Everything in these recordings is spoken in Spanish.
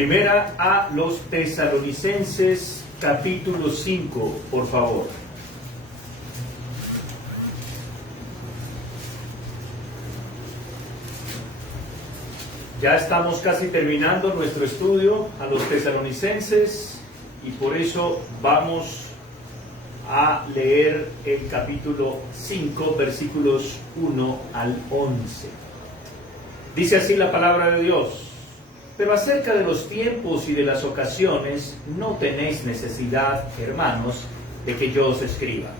Primera a los Tesalonicenses, capítulo 5, por favor. Ya estamos casi terminando nuestro estudio a los Tesalonicenses y por eso vamos a leer el capítulo 5, versículos 1 al 11. Dice así la palabra de Dios: pero acerca de los tiempos y de las ocasiones no tenéis necesidad, hermanos, de que yo os escriba,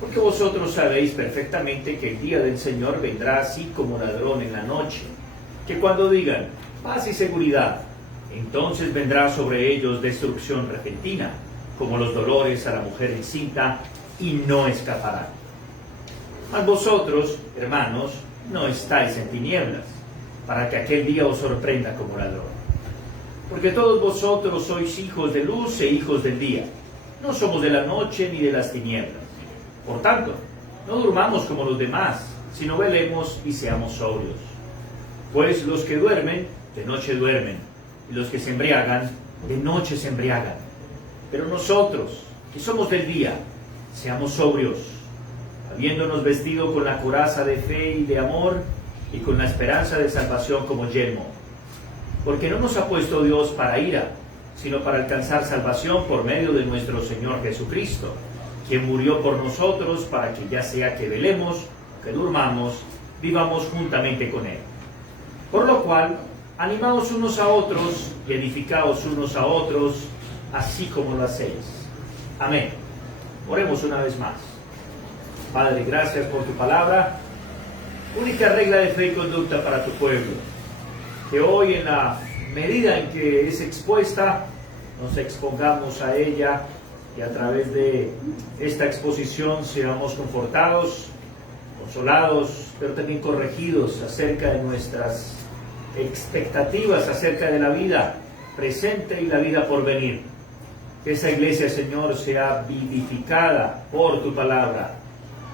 porque vosotros sabéis perfectamente que el día del Señor vendrá así como ladrón en la noche, que cuando digan paz y seguridad, entonces vendrá sobre ellos destrucción repentina, como los dolores a la mujer encinta, y no escaparán. Mas vosotros, hermanos, no estáis en tinieblas, para que aquel día os sorprenda como ladrón. Porque todos vosotros sois hijos de luz e hijos del día. No somos de la noche ni de las tinieblas. Por tanto, no durmamos como los demás, sino velemos y seamos sobrios. Pues los que duermen, de noche duermen, y los que se embriagan, de noche se embriagan. Pero nosotros, que somos del día, seamos sobrios, habiéndonos vestido con la coraza de fe y de amor, y con la esperanza de salvación como yelmo. Porque no nos ha puesto Dios para ira, sino para alcanzar salvación por medio de nuestro Señor Jesucristo, quien murió por nosotros para que ya sea que velemos, que durmamos, vivamos juntamente con Él. Por lo cual, animaos unos a otros y edificaos unos a otros, así como lo hacéis. Amén. Oremos una vez más. Padre, gracias por tu palabra, única regla de fe y conducta para tu pueblo. Que hoy, en la medida en que es expuesta, nos expongamos a ella y a través de esta exposición seamos confortados, consolados, pero también corregidos acerca de nuestras expectativas acerca de la vida presente y la vida por venir. Que esa iglesia, Señor, sea vivificada por tu palabra,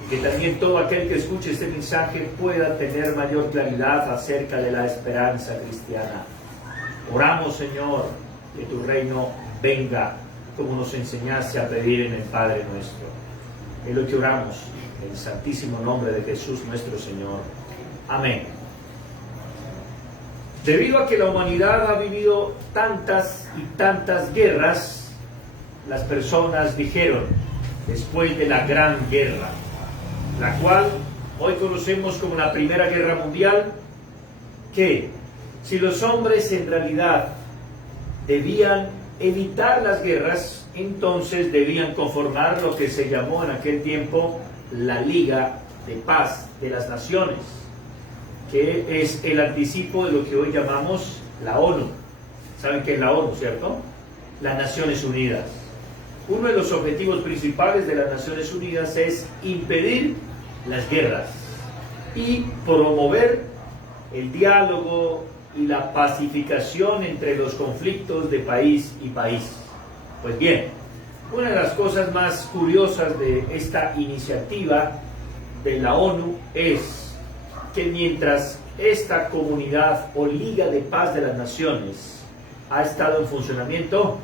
y que también todo aquel que escuche este mensaje pueda tener mayor claridad acerca de la esperanza cristiana. Oramos, Señor, que tu reino venga como nos enseñaste a pedir en el Padre nuestro. Es lo que oramos en el santísimo nombre de Jesús nuestro Señor. Amén. Debido a que la humanidad ha vivido tantas y tantas guerras, las personas dijeron, después de la Gran Guerra, la cual hoy conocemos como la Primera Guerra Mundial, que si los hombres en realidad debían evitar las guerras, entonces debían conformar lo que se llamó en aquel tiempo la Liga de Paz de las Naciones, que es el anticipo de lo que hoy llamamos la ONU. ¿Saben qué es la ONU, cierto? Las Naciones Unidas. Uno de los objetivos principales de las Naciones Unidas es impedir las guerras y promover el diálogo y la pacificación entre los conflictos de país y país. Pues bien, una de las cosas más curiosas de esta iniciativa de la ONU es que mientras esta comunidad o Liga de Paz de las Naciones ha estado en funcionamiento,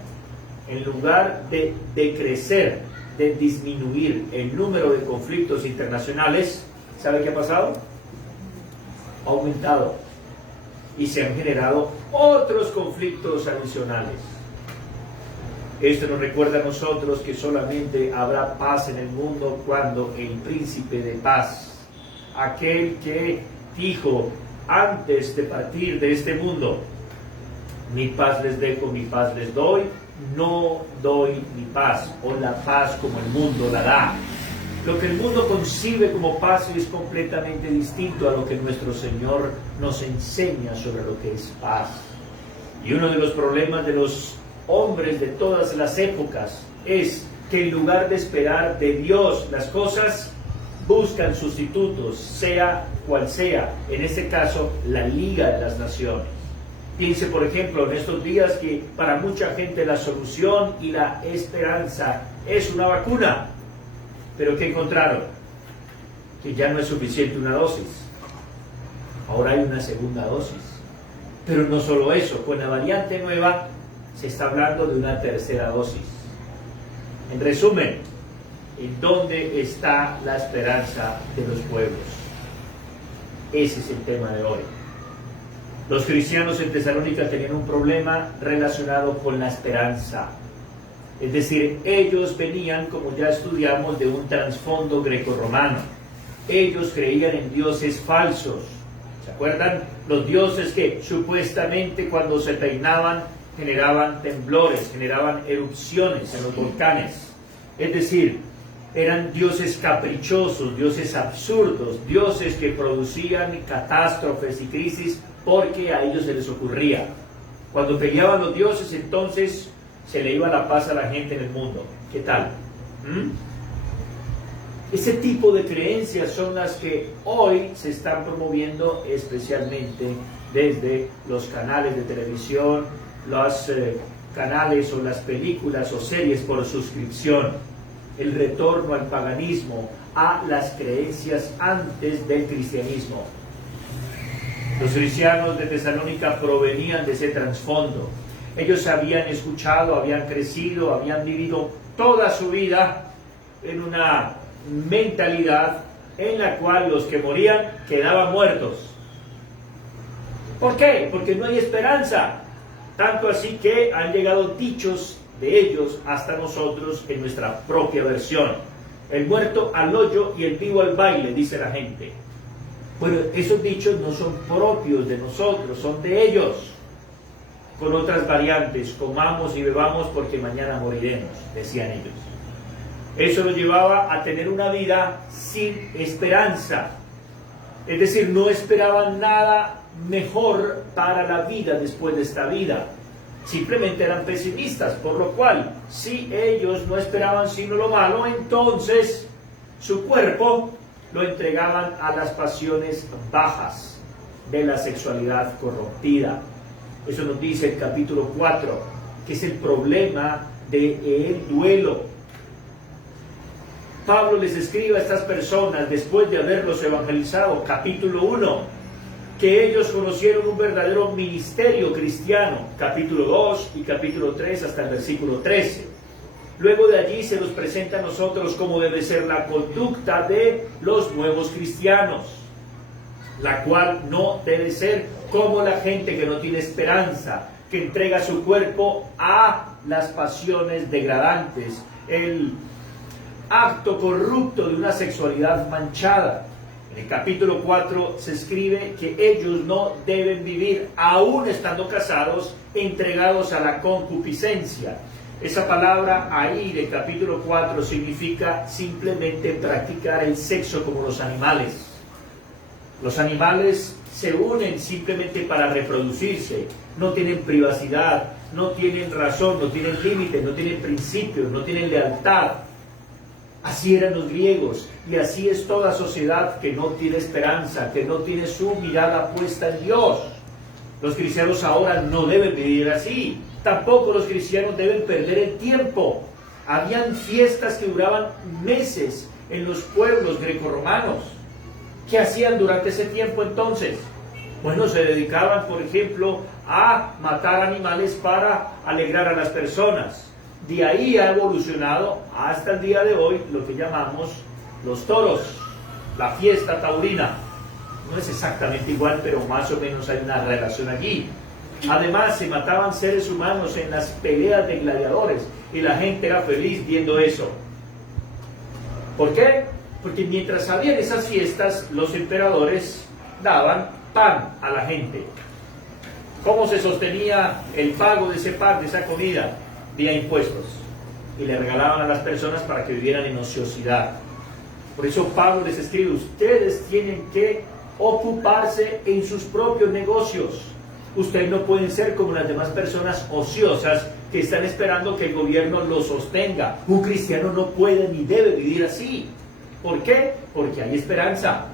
en lugar de decrecer, de disminuir el número de conflictos internacionales, ¿sabe qué ha pasado? Ha aumentado y se han generado otros conflictos adicionales. Esto nos recuerda a nosotros que solamente habrá paz en el mundo cuando el príncipe de paz, aquel que dijo antes de partir de este mundo, mi paz les dejo, mi paz les doy, no doy mi paz, o la paz como el mundo la da. Lo que el mundo concibe como paz es completamente distinto a lo que nuestro Señor nos enseña sobre lo que es paz. Y uno de los problemas de los hombres de todas las épocas es que en lugar de esperar de Dios las cosas, buscan sustitutos, sea cual sea, en este caso, la Liga de las Naciones. Piense, por ejemplo, en estos días que para mucha gente la solución y la esperanza es una vacuna. Pero ¿qué encontraron? Que ya no es suficiente una dosis. Ahora hay una segunda dosis. Pero no solo eso, con la variante nueva se está hablando de una tercera dosis. En resumen, ¿en dónde está la esperanza de los pueblos? Ese es el tema de hoy. Los cristianos en Tesalónica tenían un problema relacionado con la esperanza. Es decir, ellos venían, como ya estudiamos, de un trasfondo grecorromano. Ellos creían en dioses falsos. ¿Se acuerdan? Los dioses que supuestamente cuando se peinaban generaban temblores, generaban erupciones en los volcanes. Es decir, eran dioses caprichosos, dioses absurdos, dioses que producían catástrofes y crisis porque a ellos se les ocurría. Cuando peleaban los dioses, entonces se le iba la paz a la gente en el mundo. ¿Qué tal? Ese tipo de creencias son las que hoy se están promoviendo especialmente desde los canales de televisión, los canales o las películas o series por suscripción. El retorno al paganismo, a las creencias antes del cristianismo. Los cristianos de Tesalónica provenían de ese trasfondo. Ellos habían escuchado, habían crecido, habían vivido toda su vida en una mentalidad en la cual los que morían quedaban muertos. ¿Por qué? Porque no hay esperanza. Tanto así que han llegado dichos de ellos hasta nosotros en nuestra propia versión. El muerto al hoyo y el vivo al baile, dice la gente. Bueno, esos dichos no son propios de nosotros, son de ellos. Con otras variantes, comamos y bebamos porque mañana moriremos, decían ellos. Eso los llevaba a tener una vida sin esperanza. Es decir, no esperaban nada mejor para la vida después de esta vida. Simplemente eran pesimistas, por lo cual, si ellos no esperaban sino lo malo, entonces su cuerpo lo entregaban a las pasiones bajas de la sexualidad corrompida. Eso nos dice el capítulo 4, que es el problema del duelo. Pablo les escribe a estas personas después de haberlos evangelizado, capítulo 1, que ellos conocieron un verdadero ministerio cristiano, capítulo 2 y capítulo 3 hasta el versículo 13. Luego de allí se nos presenta a nosotros cómo debe ser la conducta de los nuevos cristianos, la cual no debe ser como la gente que no tiene esperanza, que entrega su cuerpo a las pasiones degradantes, el acto corrupto de una sexualidad manchada. En el capítulo 4 se escribe que ellos no deben vivir, aún estando casados, entregados a la concupiscencia. Esa palabra ahí del capítulo 4 significa simplemente practicar el sexo como los animales. Los animales se unen simplemente para reproducirse, no tienen privacidad, no tienen razón, no tienen límites, no tienen principios, no tienen lealtad. Así eran los griegos, y así es toda sociedad que no tiene esperanza, que no tiene su mirada puesta en Dios. Los cristianos ahora no deben vivir así, tampoco los cristianos deben perder el tiempo. Habían fiestas que duraban meses en los pueblos grecorromanos. ¿Qué hacían durante ese tiempo entonces? Bueno, se dedicaban, por ejemplo, a matar animales para alegrar a las personas. De ahí ha evolucionado hasta el día de hoy lo que llamamos los toros, la fiesta taurina. No es exactamente igual, pero más o menos hay una relación allí. Además, se mataban seres humanos en las peleas de gladiadores y la gente era feliz viendo eso. ¿Por qué? Porque mientras habían esas fiestas, los emperadores daban pan a la gente. ¿Cómo se sostenía el pago de ese pan, de esa comida? Vía impuestos. Y le regalaban a las personas para que vivieran en ociosidad. Por eso Pablo les escribe, ustedes tienen que ocuparse en sus propios negocios. Ustedes no pueden ser como las demás personas ociosas que están esperando que el gobierno los sostenga. Un cristiano no puede ni debe vivir así. ¿Por qué? Porque hay esperanza.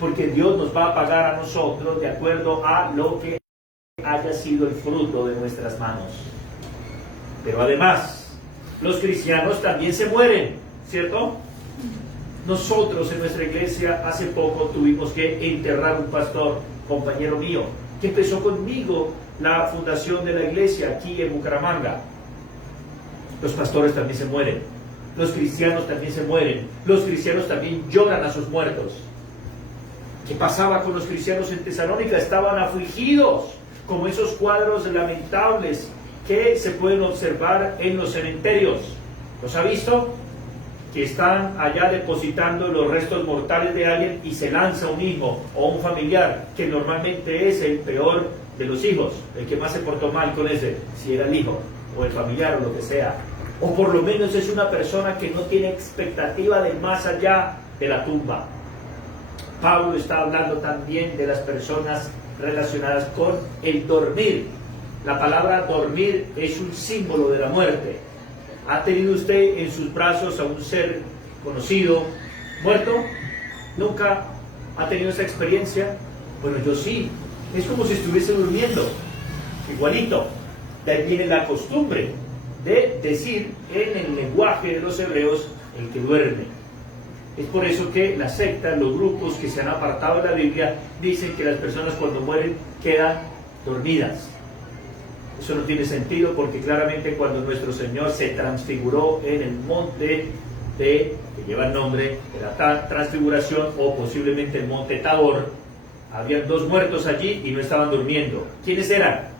Porque Dios nos va a pagar a nosotros de acuerdo a lo que haya sido el fruto de nuestras manos. Pero además, los cristianos también se mueren, ¿cierto? Nosotros en nuestra iglesia hace poco tuvimos que enterrar un pastor, compañero mío, que empezó conmigo la fundación de la iglesia aquí en Bucaramanga. Los pastores también se mueren, los cristianos también se mueren, los cristianos también lloran a sus muertos. ¿Qué pasaba con los cristianos en Tesalónica? Estaban afligidos, como esos cuadros lamentables que se pueden observar en los cementerios. ¿Los ha visto? Que están allá depositando los restos mortales de alguien y se lanza un hijo o un familiar, que normalmente es el peor de los hijos, el que más se portó mal con ese, si era el hijo o el familiar o lo que sea. O por lo menos es una persona que no tiene expectativa de más allá de la tumba. Pablo está hablando también de las personas relacionadas con el dormir. La palabra dormir es un símbolo de la muerte. ¿Ha tenido usted en sus brazos a un ser conocido muerto? ¿Nunca ha tenido esa experiencia? Bueno, yo sí. Es como si estuviese durmiendo. Igualito. De ahí viene la costumbre de decir en el lenguaje de los hebreos el que duerme. Es por eso que las sectas, los grupos que se han apartado de la Biblia, dicen que las personas cuando mueren quedan dormidas. Eso no tiene sentido, porque claramente cuando nuestro Señor se transfiguró en el monte que lleva el nombre de la transfiguración, o posiblemente el monte Tabor, habían dos muertos allí y no estaban durmiendo. ¿Quiénes eran?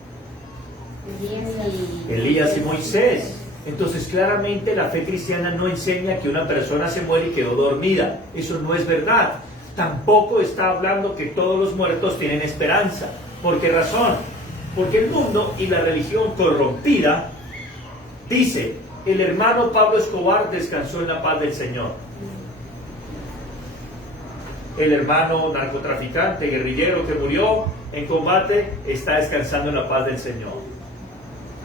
Elías y Moisés. Entonces claramente la fe cristiana no enseña que una persona se muere y quedó dormida. Eso no es verdad. Tampoco está hablando que todos los muertos tienen esperanza. ¿Por qué razón? Porque el mundo y la religión corrompida dice: el hermano Pablo Escobar descansó en la paz del Señor. El hermano narcotraficante, guerrillero que murió en combate está descansando en la paz del Señor.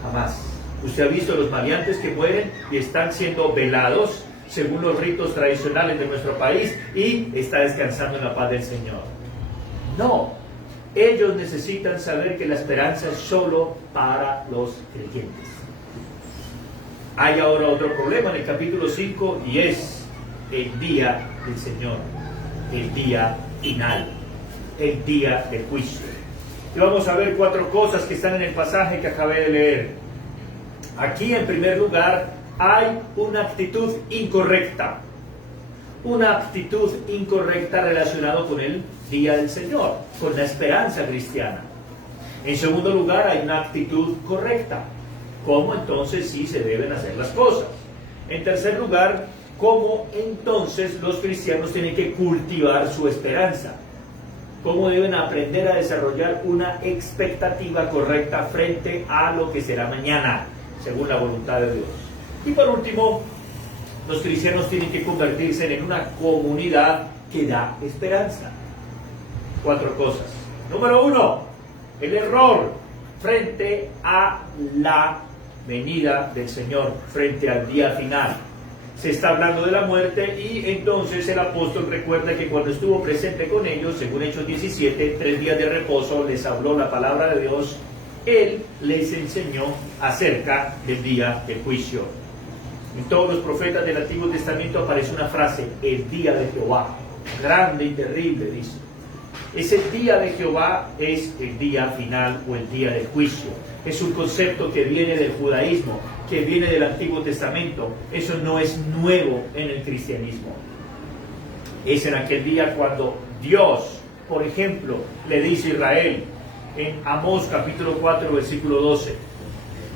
Jamás. Usted ha visto los maleantes que mueren y están siendo velados según los ritos tradicionales de nuestro país y está descansando en la paz del Señor. No. Ellos necesitan saber que la esperanza es solo para los creyentes. Hay ahora otro problema en el capítulo 5 y es el día del Señor, el día final, el día del juicio. Y vamos a ver 4 cosas que están en el pasaje que acabé de leer. Aquí, en primer lugar, hay una actitud incorrecta. Una actitud incorrecta relacionada con el día del Señor, con la esperanza cristiana. En segundo lugar, hay una actitud correcta. ¿Cómo entonces sí se deben hacer las cosas? En tercer lugar, ¿cómo entonces los cristianos tienen que cultivar su esperanza? ¿Cómo deben aprender a desarrollar una expectativa correcta frente a lo que será mañana, según la voluntad de Dios? Y por último, los cristianos tienen que convertirse en una comunidad que da esperanza. 4 cosas. Número 1, el error frente a la venida del Señor, frente al día final. Se está hablando de la muerte y entonces el apóstol recuerda que cuando estuvo presente con ellos, según Hechos 17, 3 días de reposo, les habló la palabra de Dios. Él les enseñó acerca del día del juicio. En todos los profetas del Antiguo Testamento aparece una frase: el día de Jehová, grande y terrible, dice. Ese día de Jehová es el día final o el día del juicio. Es un concepto que viene del judaísmo, que viene del Antiguo Testamento. Eso no es nuevo en el cristianismo. Es en aquel día cuando Dios, por ejemplo, le dice a Israel en Amós capítulo 4 versículo 12: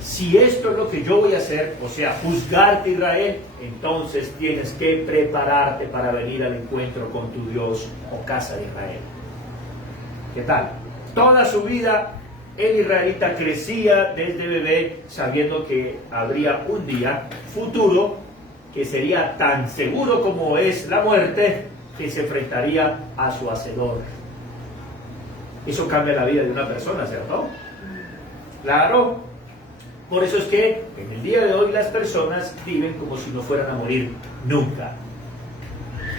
si esto es lo que yo voy a hacer, o sea, juzgarte, Israel, entonces tienes que prepararte para venir al encuentro con tu Dios, o casa de Israel. ¿Qué tal? Toda su vida el israelita crecía desde bebé sabiendo que habría un día futuro que sería tan seguro como es la muerte, que se enfrentaría a su hacedor. Eso cambia la vida de una persona, ¿cierto? Claro. Por eso es que en el día de hoy las personas viven como si no fueran a morir nunca.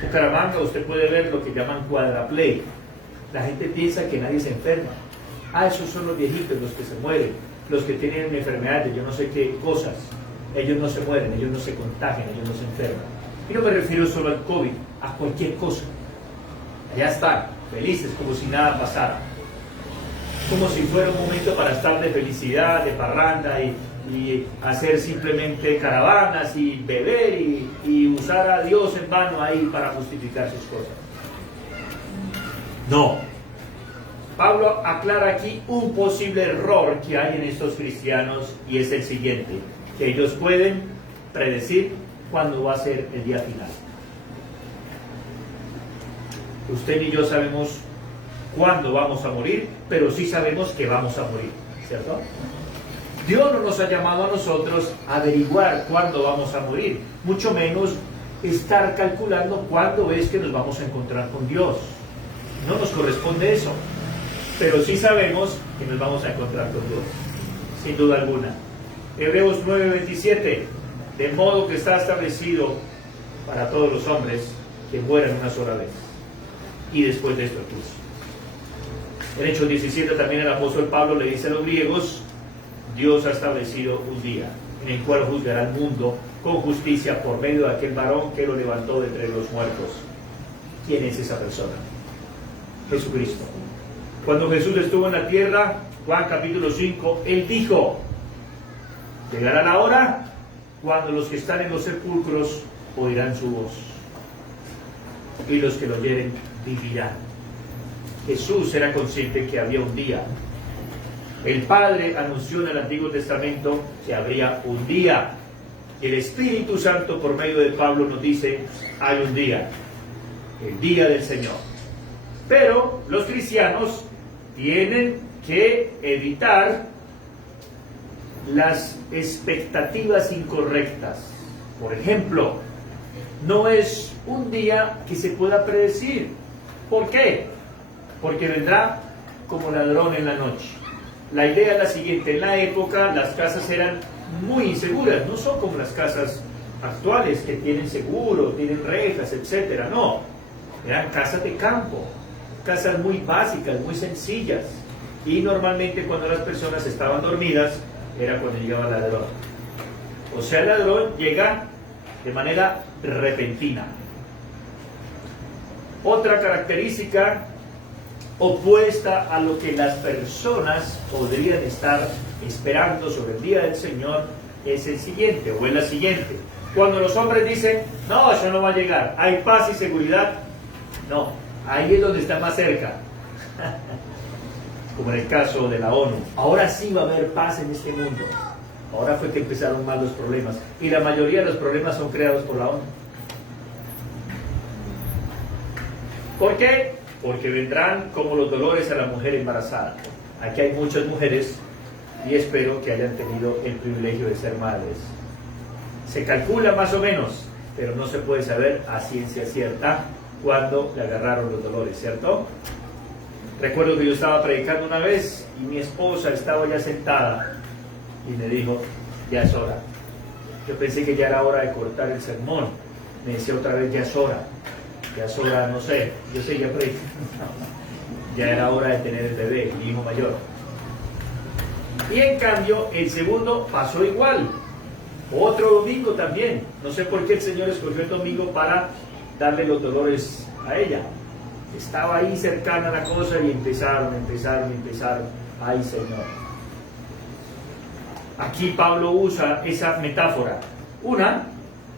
En Bucaramanga usted puede ver lo que llaman cuadraplay. La gente piensa que nadie se enferma. Esos son los viejitos los que se mueren, los que tienen enfermedades, yo no sé qué cosas. Ellos no se mueren, ellos no se contagian, ellos no se enferman. Y no me refiero solo al COVID, a cualquier cosa. Allá están, felices, como si nada pasara. como si fuera un momento para estar de felicidad, de parranda y hacer simplemente caravanas y beber y usar a Dios en vano ahí para justificar sus cosas. No. Pablo aclara aquí un posible error que hay en estos cristianos y es el siguiente, que ellos pueden predecir cuándo va a ser el día final. Usted y yo sabemos cuándo vamos a morir, pero sí sabemos que vamos a morir, ¿cierto? Dios no nos ha llamado a nosotros a averiguar cuándo vamos a morir, mucho menos estar calculando cuándo es que nos vamos a encontrar con Dios. No nos corresponde eso, pero sí sabemos que nos vamos a encontrar con Dios, sin duda alguna. Hebreos 9:27, de modo que está establecido para todos los hombres que mueran una sola vez, y después de esto el juicio. En Hechos 17 también el apóstol Pablo le dice a los griegos, Dios ha establecido un día en el cual juzgará al mundo con justicia por medio de aquel varón que lo levantó de entre los muertos. ¿Quién es esa persona? Jesucristo. Cuando Jesús estuvo en la tierra, Juan capítulo 5, Él dijo, llegará la hora cuando los que están en los sepulcros oirán su voz y los que lo oyeren vivirán. Jesús era consciente que había un día. El Padre anunció en el Antiguo Testamento que habría un día. El Espíritu Santo por medio de Pablo nos dice, hay un día, el día del Señor. Pero los cristianos tienen que evitar las expectativas incorrectas. Por ejemplo, no es un día que se pueda predecir. ¿Por qué? Porque vendrá como ladrón en la noche. La idea es la siguiente: en la época las casas eran muy inseguras, no son como las casas actuales que tienen seguro, tienen rejas, etcétera. No, eran casas de campo, casas muy básicas, muy sencillas, y normalmente cuando las personas estaban dormidas era cuando llegaba el ladrón. O sea, el ladrón llega de manera repentina. Otra característica opuesta a lo que las personas podrían estar esperando sobre el día del Señor es el siguiente, o es la siguiente. Cuando los hombres dicen, no, eso no va a llegar, hay paz y seguridad, no, ahí es donde está más cerca. Como en el caso de la ONU. Ahora sí va a haber paz en este mundo. Ahora fue que empezaron más los problemas. Y la mayoría de los problemas son creados por la ONU. ¿Por qué? Porque vendrán como los dolores a la mujer embarazada. Aquí hay muchas mujeres y espero que hayan tenido el privilegio de ser madres. Se calcula más o menos, pero no se puede saber a ciencia cierta cuándo le agarraron los dolores, ¿cierto? Recuerdo que yo estaba predicando una vez y mi esposa estaba ya sentada y me dijo, ya es hora. Yo pensé que ya era hora de cortar el sermón. Me decía otra vez, ya es hora, no sé, yo seguía predicando. Ya era hora de tener el bebé, mi hijo mayor. Y en cambio, el segundo pasó igual. Otro domingo también. No sé por qué el Señor escogió el domingo para darle los dolores a ella. Estaba ahí cercana la cosa y empezaron. Ay, Señor. Aquí Pablo usa esa metáfora. Una,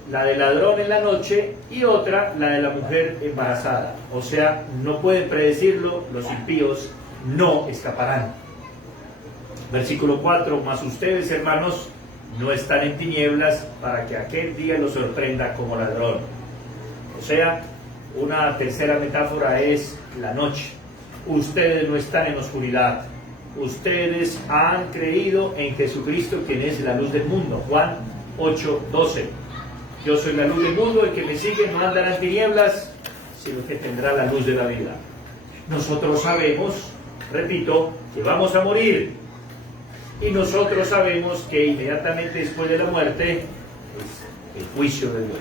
la del ladrón en la noche, y otra, la de la mujer embarazada. O sea, no pueden predecirlo, los impíos no escaparán. Versículo 4, mas ustedes, hermanos, no están en tinieblas para que aquel día los sorprenda como ladrón. O sea, una tercera metáfora es la noche. Ustedes no están en oscuridad. Ustedes han creído en Jesucristo, quien es la luz del mundo. Juan 8:12. Yo soy la luz del mundo, el que me sigue no andará en tinieblas, sino que tendrá la luz de la vida. Nosotros sabemos, repito, que vamos a morir. Y nosotros sabemos que inmediatamente después de la muerte es el juicio de Dios.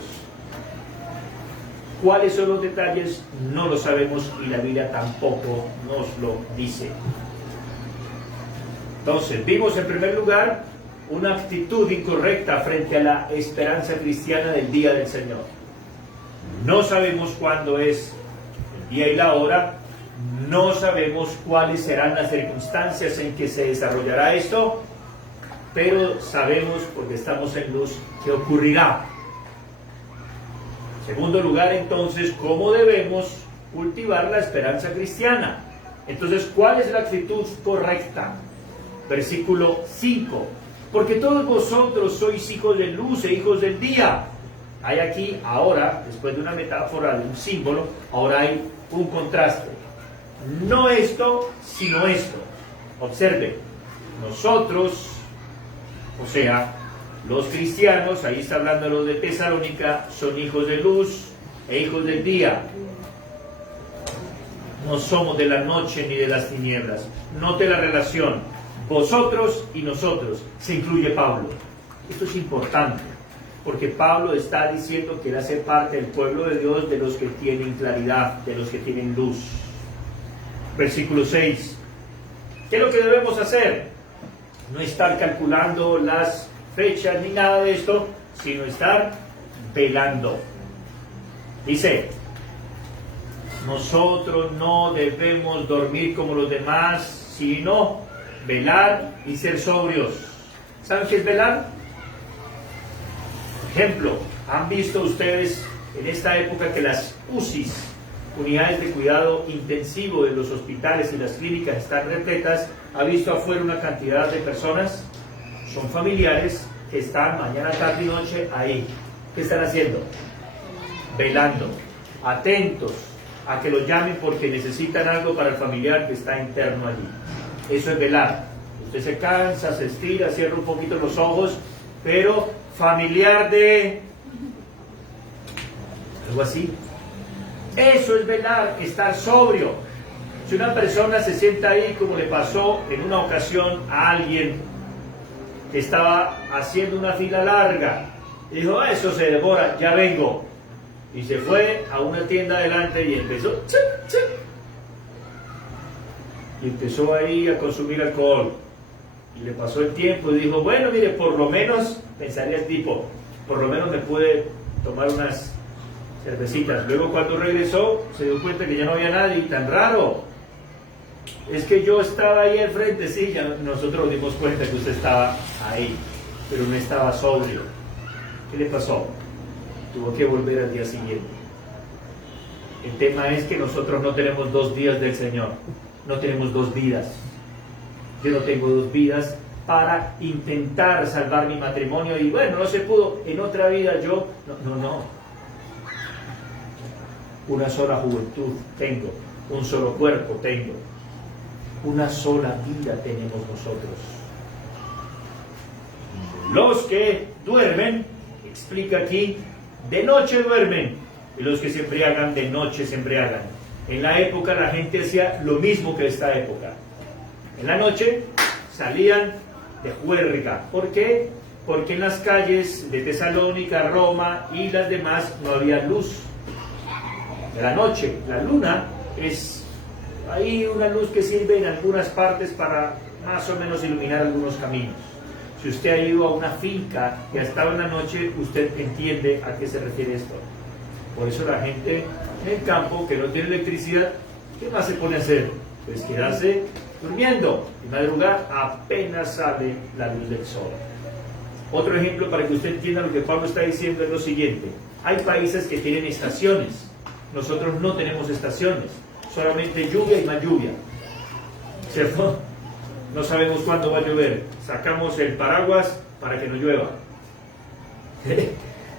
¿Cuáles son los detalles? No lo sabemos y la Biblia tampoco nos lo dice. Entonces, vimos en primer lugar una actitud incorrecta frente a la esperanza cristiana del día del Señor. No sabemos cuándo es el día y la hora, No sabemos cuáles serán las circunstancias en que se desarrollará esto, pero sabemos, porque estamos en luz, que ocurrirá. En segundo lugar, entonces, ¿cómo debemos cultivar la esperanza cristiana? Entonces, ¿cuál es la actitud correcta? Versículo 5. Porque todos vosotros sois hijos de luz e hijos del día. Hay aquí, ahora, después de una metáfora, de un símbolo, ahora hay un contraste. No esto, sino esto. Observe, nosotros, o sea, los cristianos, ahí está hablando de los de Tesalónica, son hijos de luz e hijos del día. No somos de la noche ni de las tinieblas. Note la relación, vosotros y nosotros, se incluye Pablo. Esto es importante, porque Pablo está diciendo que él hace parte del pueblo de Dios, de los que tienen claridad, de los que tienen luz. Versículo 6. ¿Qué es lo que debemos hacer? No estar calculando las fechas ni nada de esto, sino estar velando. Dice, nosotros no debemos dormir como los demás, sino velar y ser sobrios. ¿Saben qué es velar? Por ejemplo, ¿han visto ustedes en esta época que las UCIs, unidades de cuidado intensivo de los hospitales y las clínicas, están repletas? ¿Ha visto afuera una cantidad de personas? Son familiares que están mañana, tarde y noche ahí. ¿Qué están haciendo? Velando, atentos a que los llamen porque necesitan algo para el familiar que está interno allí. Eso es velar. Usted se cansa, se estira, cierra un poquito los ojos, pero familiar de... algo así. Eso es velar, estar sobrio. Si una persona se sienta ahí, como le pasó en una ocasión a alguien que estaba haciendo una fila larga, y dijo, eso se demora, ya vengo. Y se fue a una tienda adelante y empezó, y empezó ahí a consumir alcohol. Y le pasó el tiempo y dijo, bueno, mire, por lo menos, pensaría el tipo, por lo menos me pude tomar unas cervecitas. Luego cuando regresó, se dio cuenta que ya no había nadie, y tan raro. Es que yo estaba ahí al frente, sí, ya nosotros nos dimos cuenta que usted estaba ahí, pero no estaba sobrio. ¿Qué le pasó? Tuvo que volver al día siguiente. El tema es que nosotros no tenemos 2 días del Señor, no tenemos 2 vidas. Yo no tengo 2 vidas para intentar salvar mi matrimonio y bueno, no se pudo, en otra vida yo... No. Una sola juventud tengo, un solo cuerpo tengo, una sola vida tenemos nosotros. Los que duermen, explica aquí, de noche duermen, y los que se embriagan, de noche se embriagan. En la época la gente hacía lo mismo que esta época. En la noche salían de juerga. ¿Por qué? Porque en las calles de Tesalónica, Roma y las demás no había luz. De la noche, la luna es ahí una luz que sirve en algunas partes para más o menos iluminar algunos caminos. Si usted ha ido a una finca y ha estado en la noche, usted entiende a qué se refiere esto. Por eso la gente en el campo que no tiene electricidad, ¿qué más se pone a hacer? Pues quedarse durmiendo y madrugar apenas sale la luz del sol. Otro ejemplo para que usted entienda lo que Pablo está diciendo es lo siguiente. Hay países que tienen estaciones. Nosotros no tenemos estaciones, solamente lluvia y más lluvia, ¿cierto? No sabemos cuándo va a llover, sacamos el paraguas para que no llueva.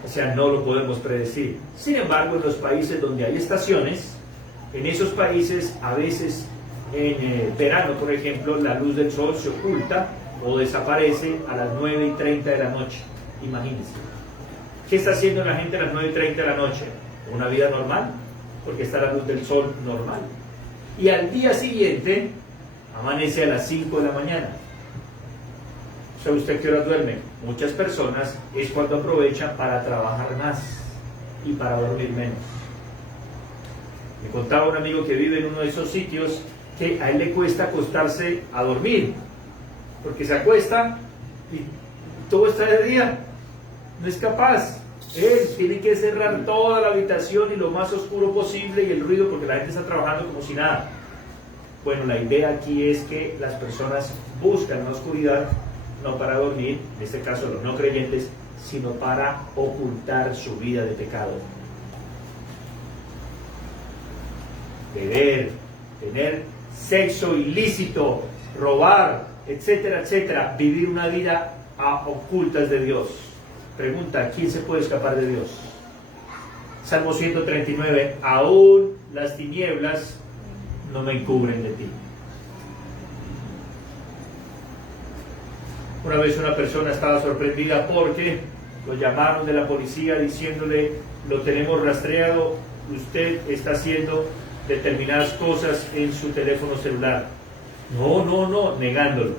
O sea, no lo podemos predecir. Sin embargo, en los países donde hay estaciones, en esos países a veces en verano, por ejemplo, la luz del sol se oculta o desaparece a las 9:30 de la noche. Imagínense. ¿Qué está haciendo la gente a las 9:30 de la noche? Una vida normal, porque está la luz del sol normal. Y al día siguiente amanece a las 5 de la mañana. ¿Sabe usted qué hora duerme? Muchas personas es cuando aprovechan para trabajar más y para dormir menos. Me contaba un amigo que vive en uno de esos sitios que a él le cuesta acostarse a dormir, porque se acuesta y todo está de día, no es capaz. Él tiene que cerrar toda la habitación y lo más oscuro posible y el ruido porque la gente está trabajando como si nada. Bueno, la idea aquí es que las personas buscan la oscuridad no para dormir, en este caso los no creyentes, sino para ocultar su vida de pecado. Beber, tener sexo ilícito, robar, etcétera, etcétera, vivir una vida a ocultas de Dios. Pregunta, ¿quién se puede escapar de Dios? Salmo 139, aún las tinieblas no me encubren de ti. Una vez una persona estaba sorprendida porque lo llamaron de la policía diciéndole, lo tenemos rastreado, usted está haciendo determinadas cosas en su teléfono celular. No, negándolo.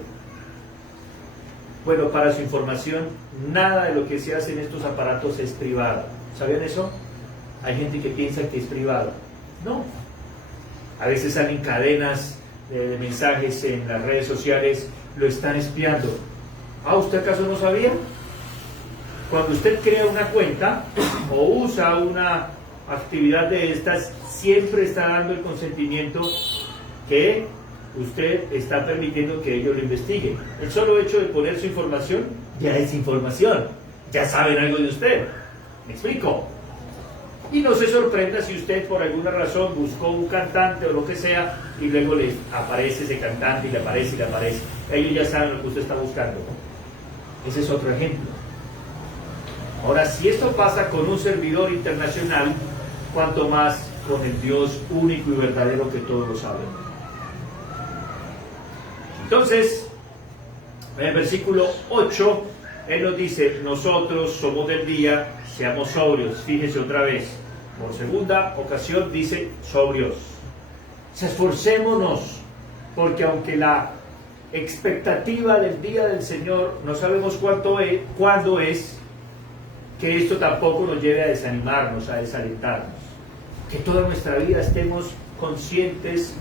Bueno, para su información, nada de lo que se hace en estos aparatos es privado. ¿Sabían eso? Hay gente que piensa que es privado. No. A veces salen cadenas de mensajes en las redes sociales, lo están espiando. ¿Usted acaso no sabía? Cuando usted crea una cuenta o usa una actividad de estas, siempre está dando el consentimiento que usted está permitiendo que ellos lo investiguen. El solo hecho de poner su información ya es información. Ya saben algo de usted. ¿Me explico? Y no se sorprenda si usted por alguna razón buscó un cantante o lo que sea y luego le aparece ese cantante y le aparece y le aparece. Ellos ya saben lo que usted está buscando. Ese es otro ejemplo. Ahora, si esto pasa con un servidor internacional, cuanto más con el Dios único y verdadero que todos lo saben. Entonces, en el versículo 8, Él nos dice, nosotros somos del día, seamos sobrios. Fíjese otra vez, por segunda ocasión dice sobrios. Esforcémonos, porque aunque la expectativa del día del Señor no sabemos cuándo es, que esto tampoco nos lleve a desanimarnos, a desalentarnos. Que toda nuestra vida estemos conscientes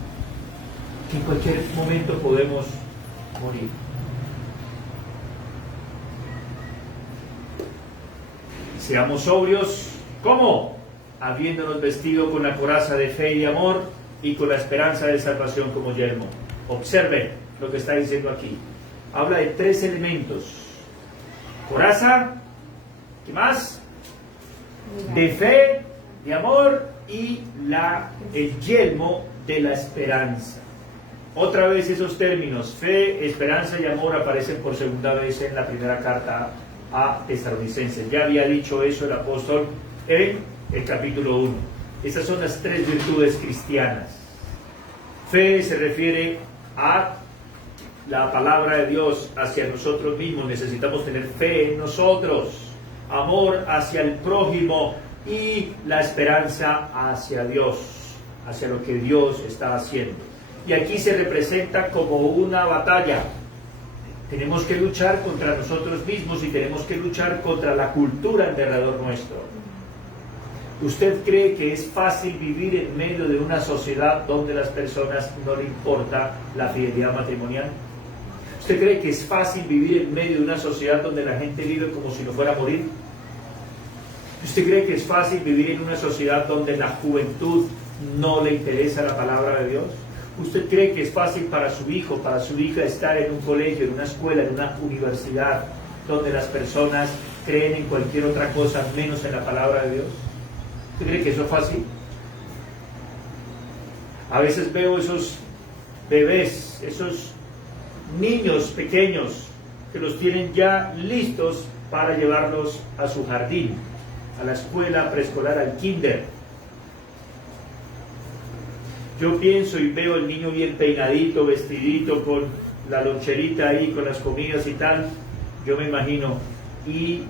que en cualquier momento podemos morir. Seamos sobrios, ¿cómo? Habiéndonos vestido con la coraza de fe y de amor y con la esperanza de salvación como yelmo. Observe lo que está diciendo aquí. Habla de 3 elementos. Coraza, ¿qué más? De fe, de amor y el yelmo de la esperanza. Otra vez esos términos, fe, esperanza y amor, aparecen por segunda vez en la primera carta a Tesalonicenses. Ya había dicho eso el apóstol en el capítulo 1. Esas son las 3 virtudes cristianas. Fe se refiere a la palabra de Dios hacia nosotros mismos. Necesitamos tener fe en nosotros. Amor hacia el prójimo y la esperanza hacia Dios, hacia lo que Dios está haciendo. Y aquí se representa como una batalla. Tenemos que luchar contra nosotros mismos y tenemos que luchar contra la cultura alrededor nuestro. ¿Usted cree que es fácil vivir en medio de una sociedad donde las personas no le importa la fidelidad matrimonial? ¿Usted cree que es fácil vivir en medio de una sociedad donde la gente vive como si no fuera a morir? ¿Usted cree que es fácil vivir en una sociedad donde la juventud no le interesa la palabra de Dios? ¿Usted cree que es fácil para su hijo, para su hija estar en un colegio, en una escuela, en una universidad, donde las personas creen en cualquier otra cosa menos en la palabra de Dios? ¿Usted cree que eso es fácil? A veces veo esos bebés, esos niños pequeños que los tienen ya listos para llevarlos a su jardín, a la escuela preescolar, al kinder. Yo pienso y veo el niño bien peinadito, vestidito, con la loncherita ahí, con las comidas y tal. Yo me imagino, ¿y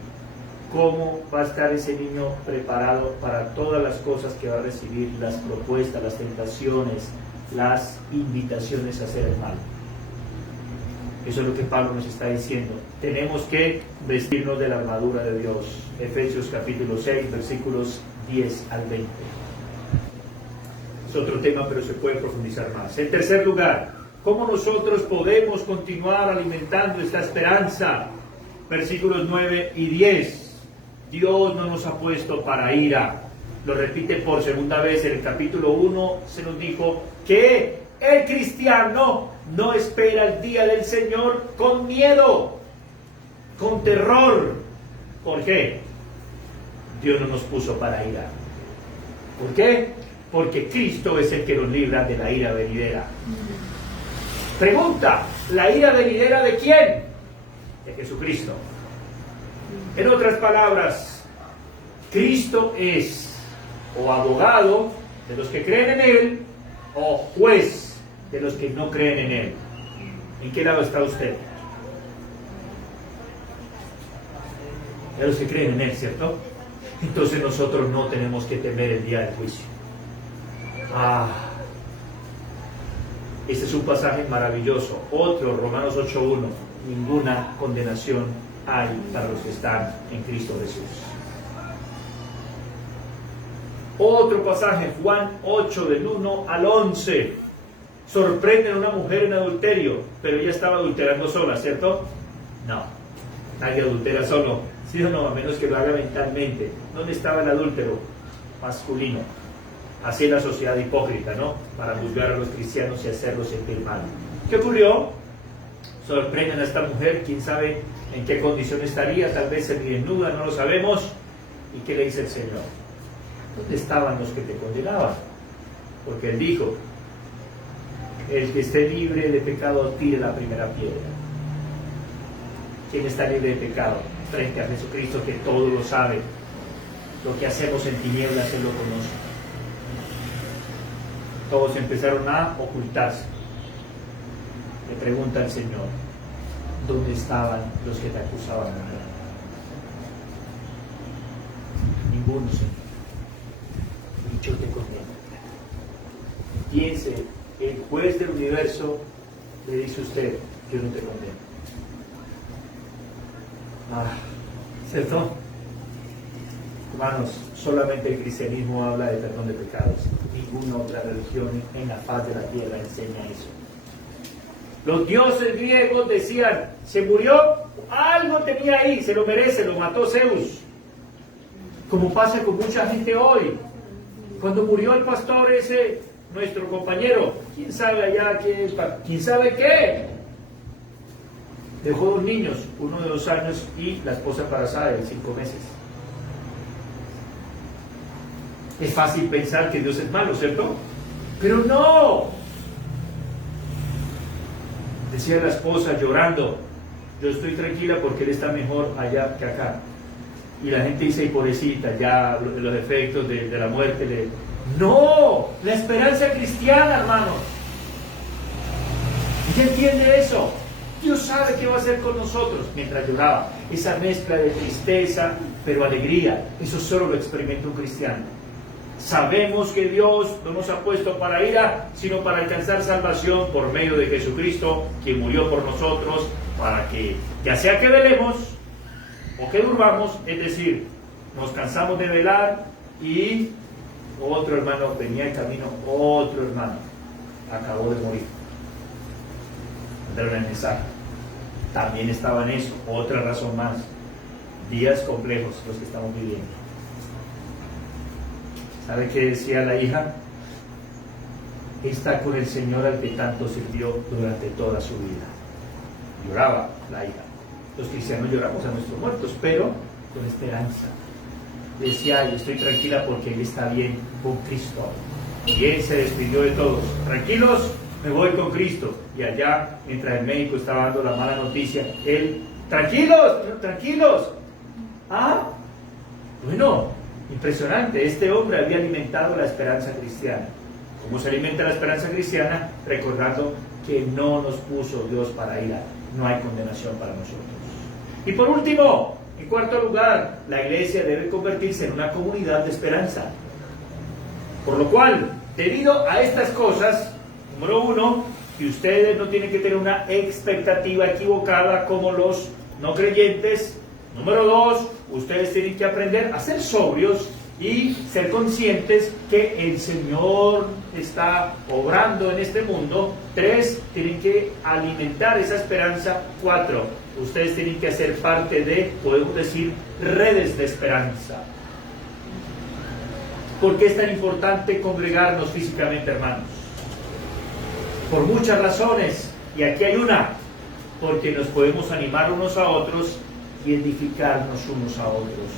cómo va a estar ese niño preparado para todas las cosas que va a recibir, las propuestas, las tentaciones, las invitaciones a hacer el mal? Eso es lo que Pablo nos está diciendo. Tenemos que vestirnos de la armadura de Dios. Efesios capítulo 6, versículos 10 al 20. Es otro tema, pero se puede profundizar más. En tercer lugar, ¿cómo nosotros podemos continuar alimentando esta esperanza? Versículos 9 y 10. Dios no nos ha puesto para ira. Lo repite por segunda vez en el capítulo 1, se nos dijo que El cristiano no espera el día del Señor con miedo, con terror. ¿Por qué? Dios no nos puso para ira. ¿Por qué? Porque Cristo es el que nos libra de la ira venidera. Pregunta, ¿la ira venidera de quién? De Jesucristo. En otras palabras, Cristo es o abogado de los que creen en Él o juez de los que no creen en Él. ¿En qué lado está usted? De los que creen en Él, ¿cierto? Entonces nosotros no tenemos que temer el día del juicio. Este es un pasaje maravilloso. Otro, Romanos 8:1. Ninguna condenación hay para los que están en Cristo Jesús. Otro pasaje, Juan 8, del 1 al 11. Sorprenden a una mujer en adulterio, pero ella estaba adulterando sola, ¿cierto? No, nadie adultera solo, ¿sí o no? A menos que lo haga mentalmente. ¿Dónde estaba el adúltero masculino? Así es la sociedad hipócrita, ¿no? Para juzgar a los cristianos y hacerlos sentir mal. ¿Qué ocurrió? Sorprenden a esta mujer, quién sabe en qué condición estaría, tal vez semidesnuda, no lo sabemos. ¿Y qué le dice el Señor? ¿Dónde estaban los que te condenaban? Porque Él dijo, el que esté libre de pecado tire la primera piedra. ¿Quién está libre de pecado? Frente a Jesucristo, que todo lo sabe. Lo que hacemos en tinieblas Él lo conoce. Todos empezaron a ocultarse. Le pregunta al Señor, ¿dónde estaban los que te acusaban? Ninguno, Señor. Y yo te condeno. Piense, el juez del universo le dice a usted, yo no te condeno. ¿Cierto? Hermanos, solamente el cristianismo habla de perdón de pecados. Ninguna otra religión en la faz de la tierra enseña eso. Los dioses griegos decían, se murió, algo tenía ahí, se lo merece, lo mató Zeus. Como pasa con mucha gente hoy. Cuando murió el pastor ese, nuestro compañero, quién sabe allá, quién sabe qué. Dejó 2 niños, uno de 2 años y la esposa embarazada de 5 meses. Es fácil pensar que Dios es malo, ¿cierto? Pero no. Decía la esposa llorando, yo estoy tranquila porque Él está mejor allá que acá. Y la gente dice, y pobrecita, ya los efectos de la muerte. No, la esperanza cristiana, hermanos. ¿Ella entiende eso? Dios sabe qué va a hacer con nosotros mientras lloraba. Esa mezcla de tristeza, pero alegría, eso solo lo experimenta un cristiano. Sabemos que Dios no nos ha puesto para ira, sino para alcanzar salvación por medio de Jesucristo, quien murió por nosotros, para que, ya sea que velemos o que durmamos, es decir, nos cansamos de velar y otro hermano venía en camino, otro hermano acabó de morir. Mandaron el mensaje. También estaba en eso, otra razón más. Días complejos los que estamos viviendo. ¿Sabe qué decía la hija? Está con el Señor al que tanto sirvió durante toda su vida. Lloraba la hija. Los cristianos lloramos a nuestros muertos, pero con esperanza. Decía, yo estoy tranquila porque Él está bien con Cristo. Y Él se despidió de todos. Tranquilos, me voy con Cristo. Y allá, mientras el médico estaba dando la mala noticia, Él, tranquilos, tranquilos. Bueno, impresionante. Este hombre había alimentado la esperanza cristiana. ¿Cómo se alimenta la esperanza cristiana? Recordando que no nos puso Dios para ira. No hay condenación para nosotros. Y por último, en cuarto lugar, la iglesia debe convertirse en una comunidad de esperanza. Por lo cual, debido a estas cosas, número 1, que ustedes no tienen que tener una expectativa equivocada como los no creyentes. Número 2, ustedes tienen que aprender a ser sobrios y ser conscientes que el Señor está obrando en este mundo. 3, tienen que alimentar esa esperanza. 4, ustedes tienen que hacer parte de, podemos decir, redes de esperanza. ¿Por qué es tan importante congregarnos físicamente, hermanos? Por muchas razones, y aquí hay una, porque nos podemos animar unos a otros y edificarnos unos a otros,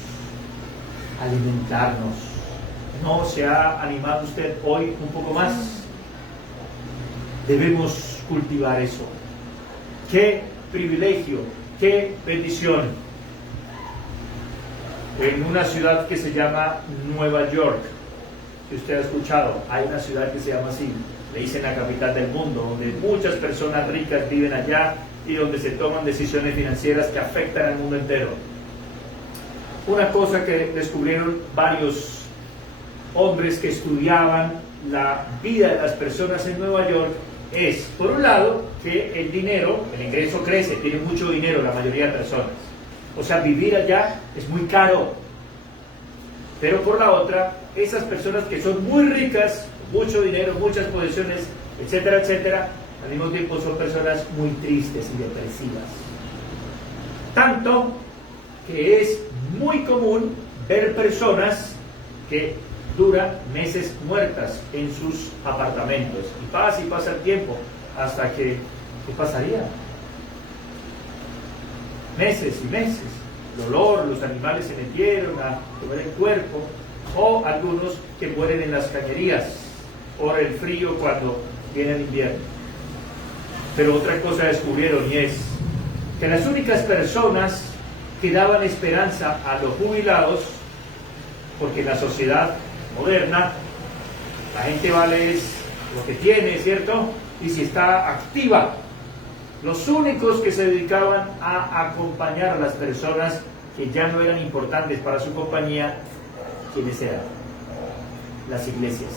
alimentarnos. ¿No se ha animado usted hoy un poco más? Debemos cultivar eso. ¡Qué privilegio! ¡Qué bendición! En una ciudad que se llama Nueva York, que usted ha escuchado, hay una ciudad que se llama así, le dicen la capital del mundo, donde muchas personas ricas viven allá y donde se toman decisiones financieras que afectan al mundo entero. Una cosa que descubrieron varios hombres que estudiaban la vida de las personas en Nueva York es, por un lado, que el dinero, el ingreso crece, tiene mucho dinero la mayoría de personas. O sea, vivir allá es muy caro. Pero por la otra, esas personas que son muy ricas, mucho dinero, muchas posesiones, etcétera, etcétera, al mismo tiempo son personas muy tristes y depresivas. Tanto que es muy común ver personas que duran meses muertas en sus apartamentos. Y pasa el tiempo hasta que, ¿qué pasaría? Meses y meses. El olor, los animales se metieron a comer el cuerpo, o algunos que mueren en las cañerías por el frío cuando viene el invierno. Pero otra cosa descubrieron, y es que las únicas personas que daban esperanza a los jubilados, porque en la sociedad moderna la gente vale es lo que tiene, ¿cierto? Y si está activa. Los únicos que se dedicaban a acompañar a las personas que ya no eran importantes para su compañía, ¿quiénes eran? Las iglesias.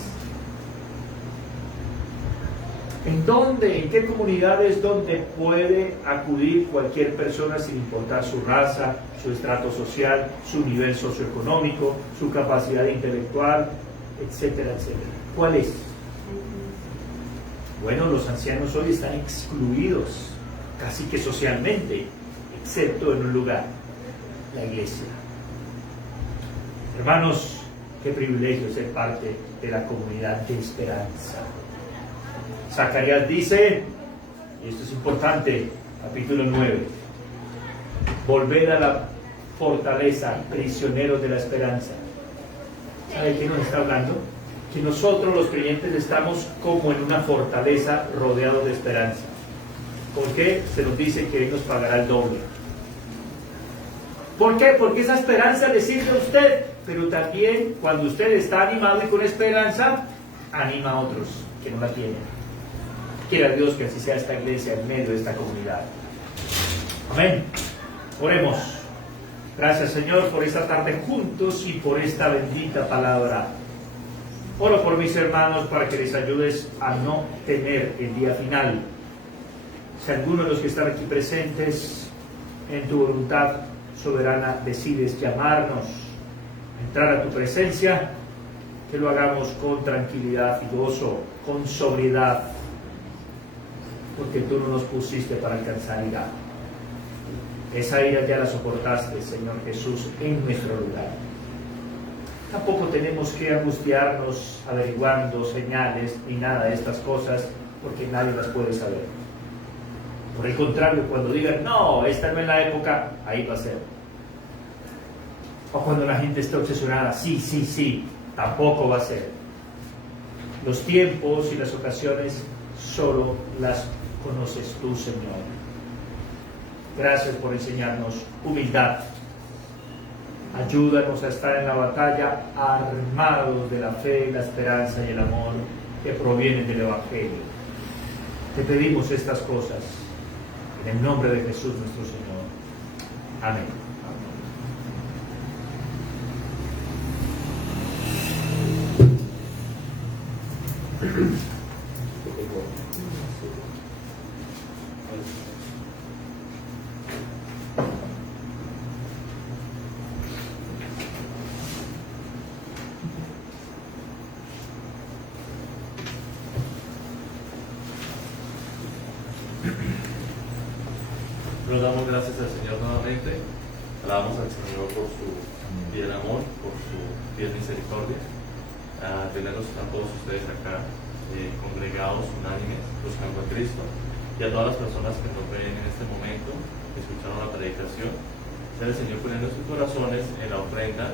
¿En dónde, en qué comunidades donde puede acudir cualquier persona sin importar su raza, su estrato social, su nivel socioeconómico, su capacidad intelectual, etcétera, etcétera? ¿Cuál es? Bueno, los ancianos hoy están excluidos, casi que socialmente, excepto en un lugar, la iglesia. Hermanos, qué privilegio ser parte de la comunidad de esperanza. Zacarías dice, y esto es importante, capítulo 9, volver a la fortaleza, prisioneros de la esperanza. ¿Sabe qué nos está hablando? Que nosotros los creyentes estamos como en una fortaleza rodeados de esperanza. ¿Por qué? Se nos dice que Él nos pagará el doble. ¿Por qué? Porque esa esperanza le sirve a usted, pero también cuando usted está animado y con esperanza, anima a otros que no la tienen. Quiera Dios que así sea esta iglesia en medio de esta comunidad. Amén. Oremos. Gracias, Señor, por esta tarde juntos y por esta bendita palabra. Oro por mis hermanos para que les ayudes a no temer el día final. Si alguno de los que están aquí presentes, en tu voluntad soberana, decides llamarnos, entrar a tu presencia, que lo hagamos con tranquilidad y gozo, con sobriedad, porque tú no nos pusiste para alcanzar ira. Esa ira ya la soportaste, Señor Jesús, en nuestro lugar. Tampoco tenemos que angustiarnos averiguando señales ni nada de estas cosas, porque nadie las puede saber. Por el contrario, cuando digan, no, esta no es la época, ahí va a ser. O cuando la gente esté obsesionada, sí, tampoco va a ser. Los tiempos y las ocasiones solo las conoces tú, Señor. Gracias por enseñarnos humildad. Ayúdanos a estar en la batalla armados de la fe, la esperanza y el amor que provienen del Evangelio. Te pedimos estas cosas en el nombre de Jesús nuestro Señor. Amén. Nos damos gracias al Señor nuevamente, alabamos al Señor por su fiel amor, por su fiel misericordia, tenerlos a todos ustedes acá congregados, unánimes, buscando a Cristo, y a todas las personas que nos ven en este momento, que escucharon la predicación, sea el Señor poniendo sus corazones en la ofrenda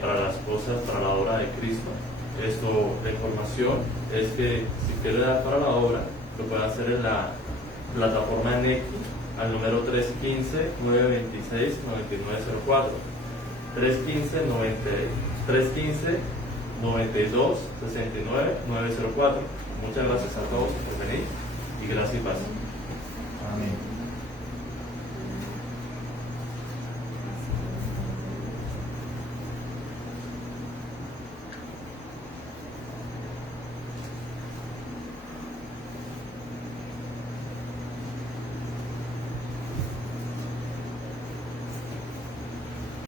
para las cosas, para la obra de Cristo. La información es que si quiere dar para la obra, lo puede hacer en la plataforma Nequi al número 315-926-9904. 315-92-69-904. Muchas gracias a todos por venir y gracias y paz. Amén.